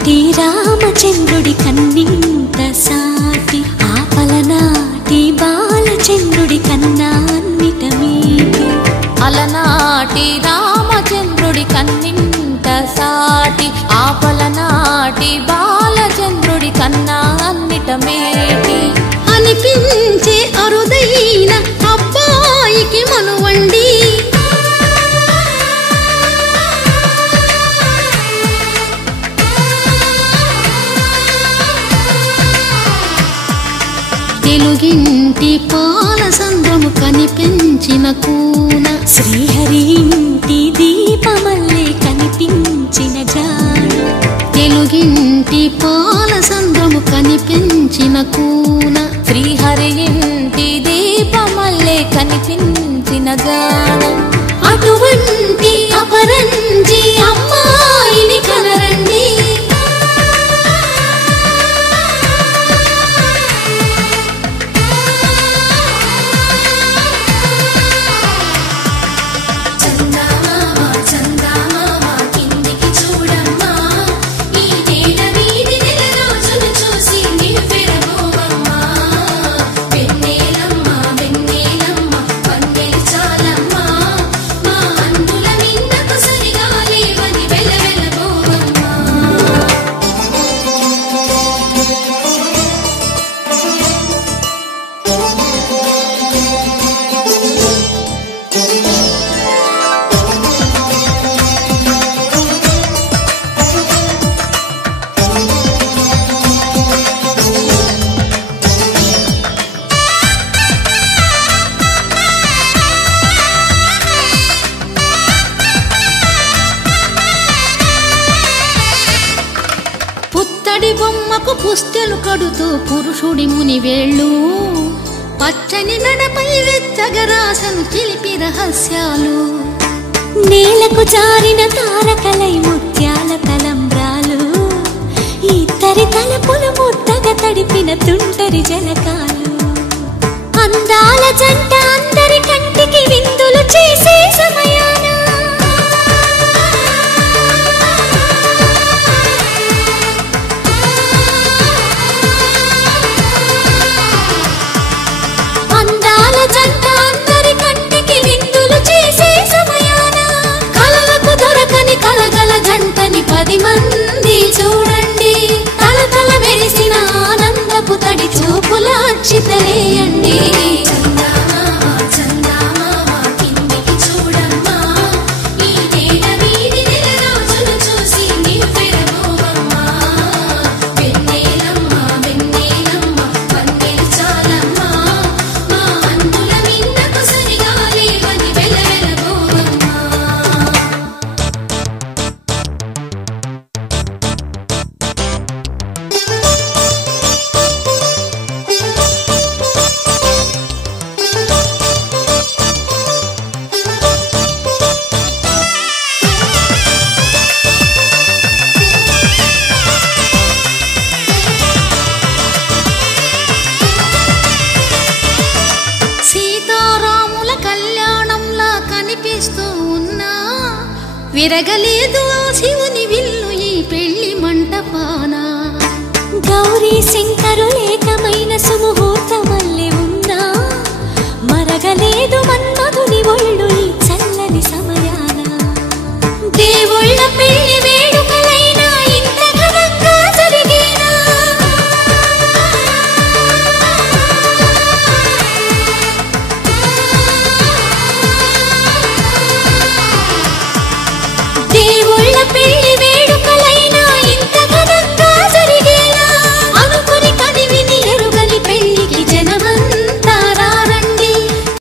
అలనాటి రామచంద్రుడి కన్నింత సాటి ఆపలనాటి బాలచంద్రుడి కన్నా అన్నిట మీటి అలనాటి రామచంద్రుడి కన్నింత సాటి ఆపలనాటి బాలచంద్రుడి కన్నా అన్నిట మేటి అనిపించే అరుదైన అబ్బాయికి మనువండి తెలుగింటి పాల సంద్రము కనిపించిన కూన శ్రీహరి ఇంటి దీపమల్లే కనిపించిన జాడ తెలుగింటి పాల సంద్రము కనిపించిన కూన శ్రీహరి ఇంటి దీపమల్లే కనిపించిన జాడ అటువంటి అపరంజి అమ్మాయిని కనరండి బొమ్మకు పుస్తెలు కడుతూ పురుషుడి ముని వేళ్ళు పచ్చని నడపై వెచ్చగరాసను చిలిపి రహస్యాలు నేలకు జారిన తారకలై ముత్యాల తలంబ్రాలు ఇద్దరి తలపులు ముద్దగా తడిపిన తుంటరి జలకాలు అందాల జంట అందరి కంటికి విందులు చేసే సమయాన జంటని 10 మంది చూడండి తల తల మెరిసిన ఆనందపు తడి చూపుల అక్షితలేయండి విరగలేదు శివుని విల్లు ఈ పెళ్లి మంటపాన గౌరీ శంకరులేకమైన సుముహూర్తమల్లె ఉన్నా మరగలేదు మన్న